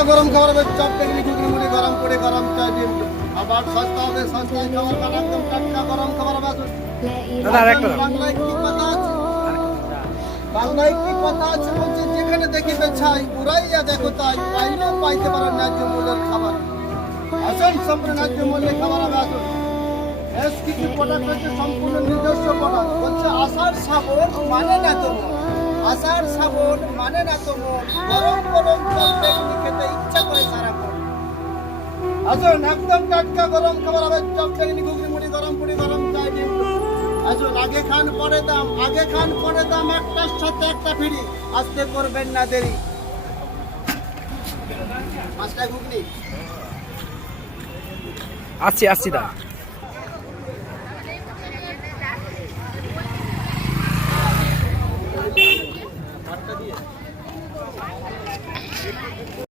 টাটকা গরম খাবার হবে, চপ বেগুনি ঘুগনি মুড়ি গরম করে গরম চাই ডিম। আবার সস্তা হবে, সস্তায় খাবার খান, একদম টাটকা গরম খাবার হবে। আসুন। দাদা আরেকটা দাও। বাংলায় কি কথা আছে? বাংলায় কি কথা আছে বলছে, যেখানে দেখিবে ছাই উড়াইয়া দেখো তাই, পাইলেও পাইতে পারো ন্যায্য মূল্যের খাবার। আসুন, সম্পূর্ণ ন্যায্য মূল্যে খাবার হবে। আসুন। বেশ কিছু প্রোডাক্ট হচ্ছে সম্পূর্ণ নিজস্ব প্রোডাক্ট। বলছে আষাঢ় শ্রাবণ মানে না তো মন, আষাঢ় শ্রাবণ মানে না তো মন, গরম গরম চপ বেগুনি খেতে ইচ্ছা করে সারাক্ষণ। আসুন, একদম টাটকা গরম খাবার হবে, চপ বেগুনি ঘুগনি মুড়ি গরম পুরি গরম চাই ডিম। আসুন, আগে খান পরে দাম, আগে খান পরে দাম, একটার সাথে একটা ফ্রি। আসতে করবেন না দেরি। 5টা ঘুগনি আসছি আসছি দা।